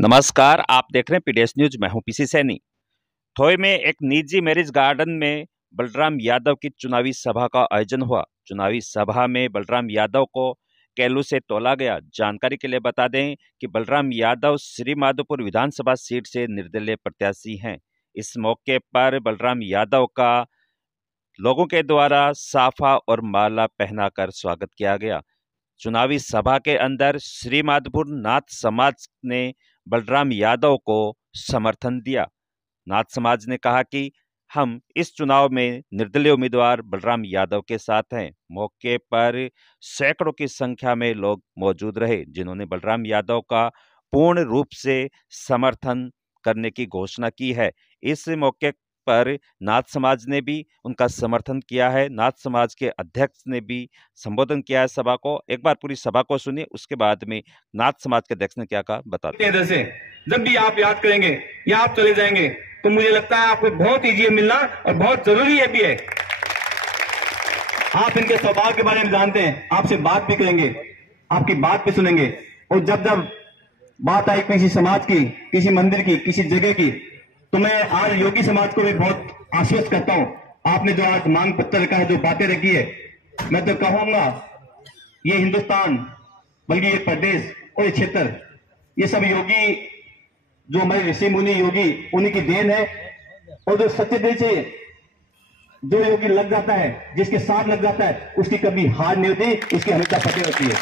नमस्कार, आप देख रहे हैं पीडीएस न्यूज। मैं हूं पीसी सैनी। थोई में एक निजी मैरिज गार्डन में बलराम यादव की चुनावी सभा का आयोजन हुआ। चुनावी सभा में बलराम यादव को कैलू से तोला गया। जानकारी के लिए बता दें कि बलराम यादव श्री माधोपुर विधानसभा सीट से निर्दलीय प्रत्याशी हैं। इस मौके पर बलराम यादव का लोगों के द्वारा साफा और माला पहनाकर स्वागत किया गया। चुनावी सभा के अंदर श्री माधोपुर नाथ समाज ने बलराम यादव को समर्थन दिया। नाथ समाज ने कहा कि हम इस चुनाव में निर्दलीय उम्मीदवार बलराम यादव के साथ हैं। मौके पर सैकड़ों की संख्या में लोग मौजूद रहे, जिन्होंने बलराम यादव का पूर्ण रूप से समर्थन करने की घोषणा की है। इस मौके पर नाथ समाज ने भी उनका समर्थन किया है। नाथ समाज के अध्यक्ष ने भी संबोधन किया है सभा को। एक बार पूरी सभा को सुनिए, उसके बाद में नाथ समाज के अध्यक्ष ने क्या कहा बताते हैं। जैसे जब भी आप याद करेंगे या आप चले जाएंगे तो मुझे लगता है आपको बहुत ईजी है मिलना और बहुत जरूरी है भी है। आप इनके स्वभाव के बारे में जानते हैं, आपसे बात भी करेंगे, आपकी बात भी सुनेंगे। और जब जब बात आई किसी समाज की, किसी मंदिर की, किसी जगह की, तो मैं आज योगी समाज को भी बहुत आश्वस्त करता हूं। आपने जो आज मांग पत्र रखा है, जो बातें रखी है, मैं तो कहूंगा ये हिंदुस्तान, बल्कि ये प्रदेश और ये क्षेत्र, ये सब योगी, जो हमारे ऋषि मुनि योगी, उन्हीं की देन है। और जो सच्चे दिल से जो योगी लग जाता है, जिसके साथ लग जाता है, उसकी कभी हार नहीं होती, उसकी हमेशा फतेह होती है।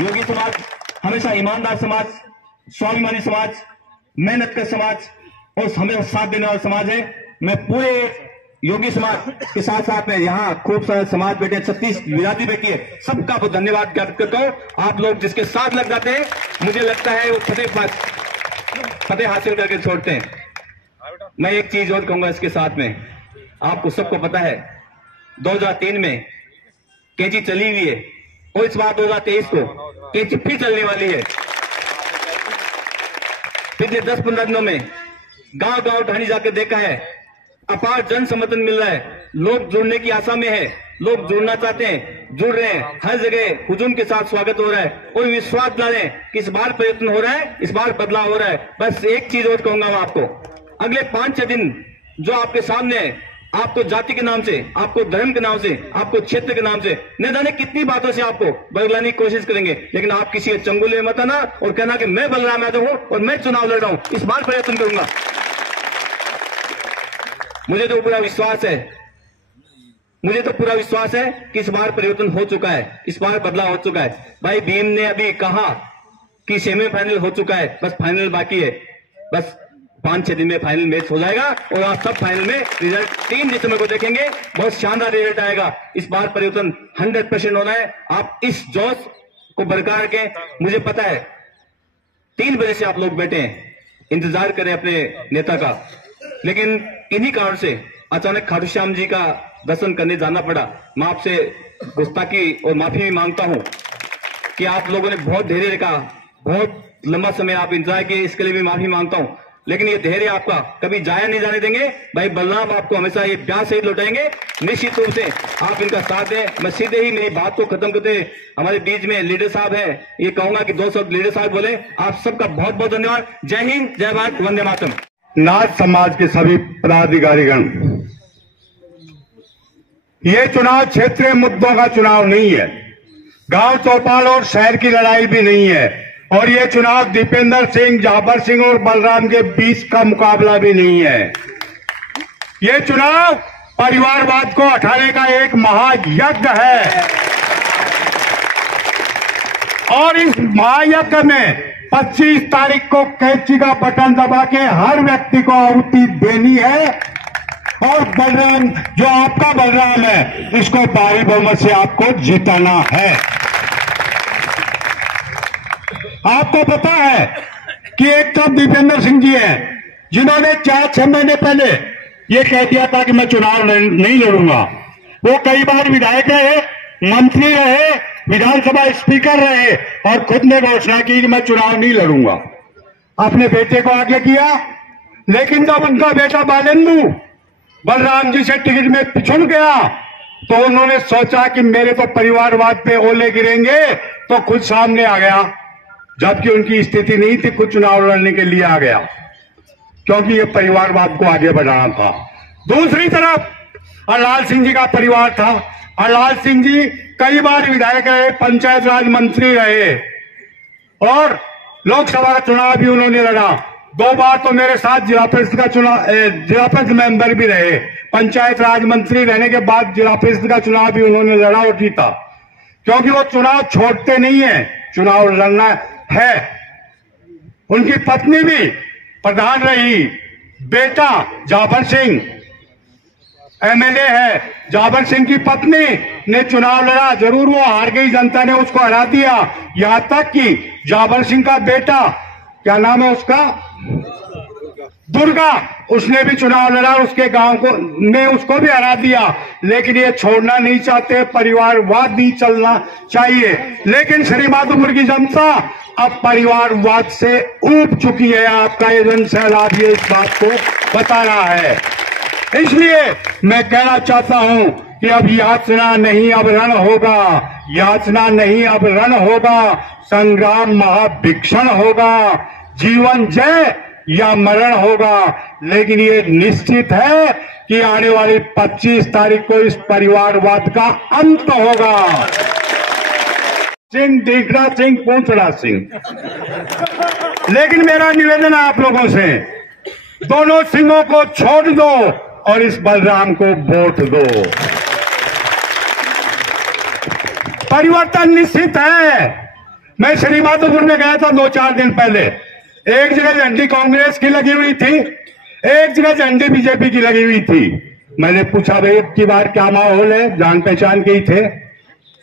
योगी समाज हमेशा ईमानदार समाज, स्वाभिमानी समाज, मेहनत का समाज और हमेशा साथ देने वाला समाज है। मैं पूरे योगी समाज के साथ साथ में यहाँ खूब सारे समाज बैठे, 36 विराजी बैठी है, सबका बहुत धन्यवाद ज्ञापित करता हूँ। आप लोग जिसके साथ लग जाते हैं, मुझे लगता है वो फतेह हासिल करके छोड़ते हैं। मैं एक चीज और कहूंगा इसके साथ में, आपको सबको पता है 2003 में कैंची चली हुई है और इस बार 2023 को कैंची फिर चलने वाली है। पिछले 10-15 दिनों में गांव गांव ढाणी जाकर देखा है, अपार जन समर्थन मिल रहा है। लोग जुड़ने की आशा में है, लोग जुड़ना चाहते हैं, जुड़ रहे हैं। हर जगह हुजूम के साथ स्वागत हो रहा है और विश्वास दिला रहे हैं कि इस बार परिवर्तन हो रहा है, इस बार बदलाव हो रहा है। बस एक चीज और कहूंगा मैं आपको, अगले 5-6 दिन जो आपके सामने है, आपको जाति के नाम से, आपको धर्म के नाम से, आपको क्षेत्र के नाम से, न जाने कितनी बातों से आपको बदलाने की कोशिश करेंगे, लेकिन आप किसी चंगुल मत आना और कहना कि मैं बलराम यादव हूं और मैं चुनाव लड़ रहा हूं, इस बार परिवर्तन करूंगा। मुझे तो पूरा विश्वास है कि इस बार परिवर्तन हो चुका है, इस बार बदलाव हो चुका है। भाई भीम ने अभी कहा कि सेमीफाइनल हो चुका है, बस फाइनल बाकी है। बस 5-6 दिन में फाइनल मैच हो जाएगा और आप सब फाइनल में रिजल्ट 3 दिसंबर को देखेंगे। बहुत शानदार रिजल्ट आएगा। इस बार परिवर्तन 100% होना है। आप इस जोश को बरकरार रखें। मुझे पता है 3 बजे से आप लोग बैठे हैं, इंतजार करें अपने नेता का, लेकिन इन्हीं कारण से अचानक खाटू श्याम जी का दर्शन करने जाना पड़ा। मैं आपसे गुस्ताखी और माफी भी मांगता हूं कि आप लोगों ने बहुत धैर्य रखा, बहुत लंबा समय आप इंतजार किए, इसके लिए भी माफी मांगता हूं। लेकिन ये धैर्य आपका कभी जाया नहीं जाने देंगे। भाई बलराम आपको हमेशा ये प्यार सहित लौटाएंगे। निश्चित रूप से आप इनका साथ दें। मैं सीधे ही मेरी बात को खत्म करते, हमारे बीच में लीडर साहब है, ये कहूंगा कि 2 शब्द लीडर साहब बोले। आप सबका बहुत बहुत धन्यवाद। जय हिंद, जय भारत, वंदे मातरम। नाथ समाज के सभी पदाधिकारीगण, ये चुनाव क्षेत्रीय मुद्दों का चुनाव नहीं है, गांव चौपाल और शहर की लड़ाई भी नहीं है, और ये चुनाव दीपेंद्र सिंह, जाबर सिंह और बलराम के बीच का मुकाबला भी नहीं है। ये चुनाव परिवारवाद को हटाने का एक महायज्ञ है और इस महायज्ञ में 25 तारीख को कैंची का बटन दबा के हर व्यक्ति को आहुति देनी है और बलराम, जो आपका बलराम है, इसको भारी बहुमत से आपको जिताना है। आपको पता है कि एक तो दीपेंद्र सिंह जी हैं, जिन्होंने 4-6 महीने पहले ये कह दिया था कि मैं चुनाव नहीं लड़ूंगा। वो कई बार विधायक रहे, मंत्री रहे, विधानसभा स्पीकर रहे और खुद ने घोषणा की कि मैं चुनाव नहीं लड़ूंगा। अपने बेटे को आगे किया, लेकिन जब उनका बेटा बालेंदु बलराम जी से टिकट में पिछड़ गया तो उन्होंने सोचा कि मेरे तो परिवारवाद पे ओले गिरेंगे, तो खुद सामने आ गया जबकि उनकी स्थिति नहीं थी, कुछ चुनाव लड़ने के लिए आ गया क्योंकि ये परिवारवाद को आगे बढ़ाना था। दूसरी तरफ हरलाल सिंह जी का परिवार था। हरलाल सिंह जी कई बार विधायक रहे, पंचायत राज मंत्री रहे और लोकसभा का चुनाव भी उन्होंने लड़ा। 2 बार तो मेरे साथ जिला परिषद का चुनाव, जिला परिषद मेंबर भी रहे। पंचायत राज मंत्री रहने के बाद जिला परिषद का चुनाव भी उन्होंने लड़ा और जीता, क्योंकि वो चुनाव छोड़ते नहीं है, चुनाव लड़ना है। उनकी पत्नी भी प्रधान रही, बेटा जाबर सिंह एमएलए है। जाबर सिंह की पत्नी ने चुनाव लड़ा, जरूर वो हार गई, जनता ने उसको हरा दिया। यहां तक कि जाबर सिंह का बेटा, क्या नाम है उसका, दुर्गा, उसने भी चुनाव लड़ा, उसके गांव को ने उसको भी हरा दिया। लेकिन ये छोड़ना नहीं चाहते, परिवारवाद नहीं चलना चाहिए। लेकिन श्री माधोपुर की जनता अब परिवारवाद से ऊब चुकी है। आपका ये जन सैलाब ये इस बात को बता रहा है। इसलिए मैं कहना चाहता हूं कि अब याचना नहीं, अब रण होगा। याचना नहीं, अब रण होगा। संग्राम महाभिक्षण होगा। जीवन जय या मरण होगा। लेकिन ये निश्चित है कि आने वाली 25 तारीख को इस परिवारवाद का अंत होगा। सिंह, दीघड़ा सिंह, पूंछड़ा सिंह। लेकिन मेरा निवेदन है आप लोगों से, दोनों सिंहों को छोड़ दो और इस बलराम को वोट दो। परिवर्तन निश्चित है। मैं श्री माधोपुर में गया था 2-4 दिन पहले। एक जगह झंडी कांग्रेस की लगी हुई थी, एक जगह झंडी बीजेपी की लगी हुई थी। मैंने पूछा भाई अब की बार क्या माहौल है? जान पहचान के ही थे,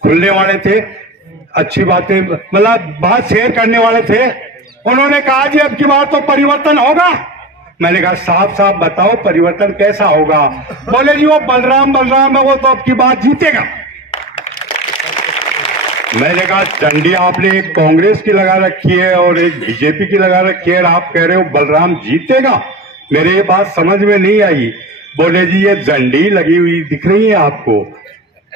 खुलने वाले थे, अच्छी बातें मतलब बात शेयर करने वाले थे। उन्होंने कहा जी अब की बार तो परिवर्तन होगा। मैंने कहा साफ साफ बताओ परिवर्तन कैसा होगा? बोले जी वो बलराम है, वो तो अब की बात जीतेगा। मैंने कहा झंडी आपने एक कांग्रेस की लगा रखी है और एक बीजेपी की लगा रखी है और आप कह रहे हो बलराम जीतेगा। मेरे ये बात समझ में नहीं आई। बोले जी ये झंडी लगी हुई दिख रही है आपको,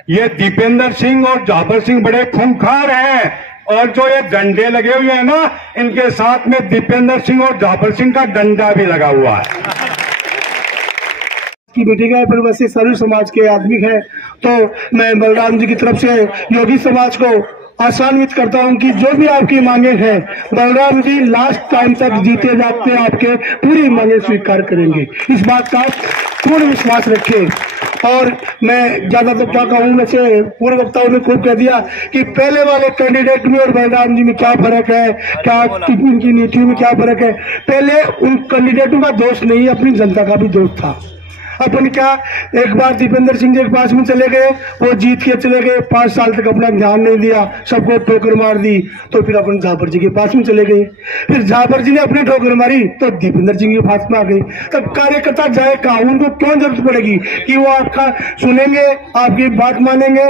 ये दीपेंद्र सिंह और जाबर सिंह बड़े खूंखार हैं और जो ये डंडे लगे हुए हैं ना, इनके साथ में दीपेंद्र सिंह और जाबर सिंह का डंडा भी लगा हुआ है। की मीटिंग है, फिर वैसे सभी समाज के आदमी हैं, तो मैं बलराम जी की तरफ से योगी समाज को आशान्वित करता हूं कि जो भी आपकी मांगे हैं बलराम जी लास्ट टाइम तक जीते जागते आपके पूरी मांगे स्वीकार करेंगे। इस बात का पूर्ण विश्वास रखें। और मैं ज्यादा तो क्या कहूँ, वैसे पूर्व वक्ताओं ने खूब कह दिया कि पहले वाले कैंडिडेट में और बलराम जी में क्या फर्क है, क्या इनकी नीति में क्या फर्क है। पहले उन कैंडिडेटों का दोष नहीं, अपनी जनता का भी दोष था। अपन क्या एक बार दीपेंद्र सिंह जी के पास में चले गए, वो जीत के चले गए, 5 साल तक अपना ध्यान नहीं दिया, सबको ठोकर मार दी, तो फिर अपन झापर जी के पास में चले गए। फिर झापर जी ने अपनी ठोकर मारी तो दीपेंद्र सिंह के पास में आ गई। तब कार्यकर्ता जाए कहाँ? उनको क्यों जरूरत पड़ेगी कि वो आपका सुनेंगे, आपकी बात मानेंगे?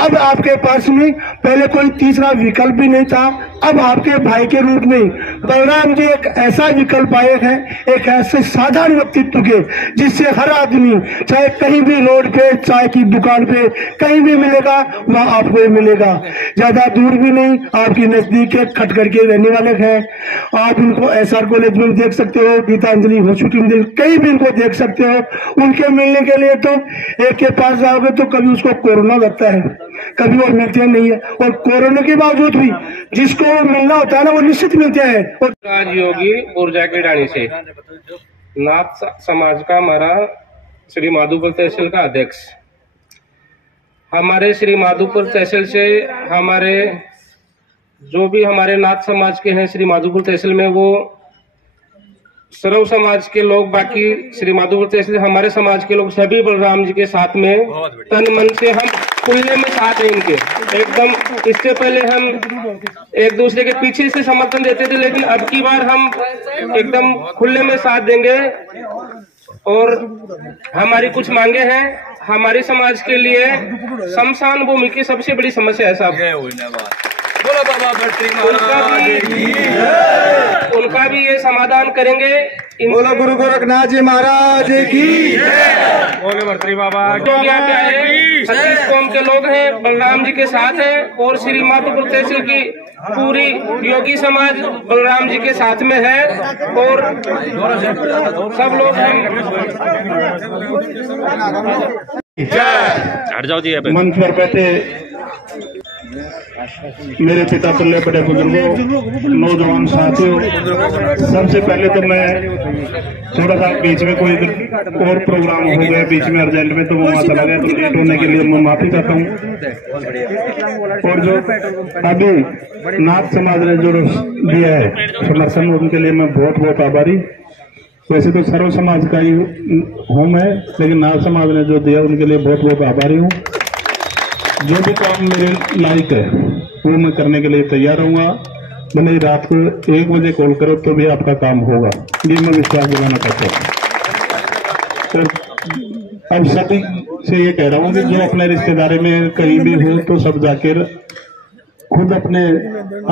अब आपके पास में पहले कोई तीसरा विकल्प भी नहीं था, अब आपके भाई के रूप में बलराम जी एक ऐसा विकल्प आए हैं, एक ऐसे साधारण व्यक्तित्व के जिससे हर आदमी चाहे कहीं भी रोड पे, चाय की दुकान पे, कहीं भी मिलेगा, वहां आपको मिलेगा। ज्यादा दूर भी नहीं, आपकी नजदीक है, खटकर के रहने वाले हैं। आप इनको एसआर कॉलेज में देख सकते हो, गीतांजलि हॉस्पिटल में कहीं भी इनको देख सकते हो। उनके मिलने के लिए तो एक के पास जाओगे तो कभी उसको कोरोना लगता है, कभी वो मिलते नहीं है, और कोरोना के बावजूद भी जिसको मिलना होता है ना वो निश्चित मिलते हैं। और योगी ऊर्जा के डाणी से नाथ समाज का हमारा श्री माधोपुर तहसील का अध्यक्ष, हमारे श्री माधोपुर तहसील से हमारे जो भी हमारे नाथ समाज के हैं श्री माधोपुर तहसील में, वो सर्व समाज के लोग, बाकी श्री माधोपुर तहसील हमारे समाज के लोग सभी बलराम जी के साथ में तन मन से हम खुले में साथ हैं इनके एकदम। इससे पहले हम एक दूसरे के पीछे से समर्थन देते थे, लेकिन अब की बार हम एकदम खुले में साथ देंगे। और हमारी कुछ मांगे हैं हमारे समाज के लिए। शमशान भूमि की सबसे बड़ी समस्या है साहब, उनका भी ये समाधान करेंगे। बोलो गुरु गोरखनाथ जी महाराज की। जो यहाँ पे आए 36 कौम के लोग हैं, बलराम जी के साथ हैं और श्री माधोपुर तहसील की पूरी योगी समाज बलराम जी के साथ में है और सब लोग हट जाओ जी। मंच पर बैठे मेरे पिता तुल्य बड़े बुजुर्गों, नौजवान साथियों, सबसे पहले तो मैं थोड़ा सा बीच में कोई और प्रोग्राम हो गया बीच में अर्जेंट में, तो वो वहां चला गया, तो लेट होने के लिए मैं माफी चाहता हूँ। और जो अभी नाथ समाज ने जो दिया है समर्थन, उनके लिए मैं बहुत बहुत आभारी। वैसे तो सर्व समाज का ही हूँ मैं, लेकिन नाथ समाज ने जो दिया उनके लिए बहुत बहुत आभारी हूँ। जो भी काम मेरे लायक है वो मैं करने के लिए तैयार रहूंगा। मैंने रात को 1 बजे कॉल करो तो भी आपका काम होगा, ये मैं विश्वास दिलाना चाहता हूँ। तो अब सभी से ये कह रहा हूँ कि जो अपने रिश्तेदारी में कहीं भी हो तो सब जाकर खुद अपने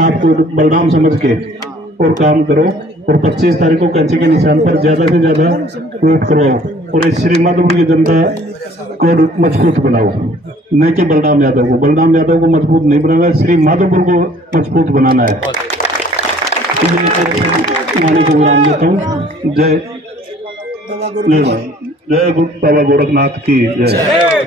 आप को बलराम समझ के और काम करो, और 25 तारीख को कैंची के निशान पर ज्यादा से ज्यादा वोट करवाओ, और इस श्री माधोपुर की जनता को मजबूत बनाओ, न कि बलराम यादव को। बलराम यादव को मजबूत नहीं बनाना, श्री माधोपुर को मजबूत बनाना है। वाणी को विराम देता हूँ। जय बाबा गोरखनाथ की जय।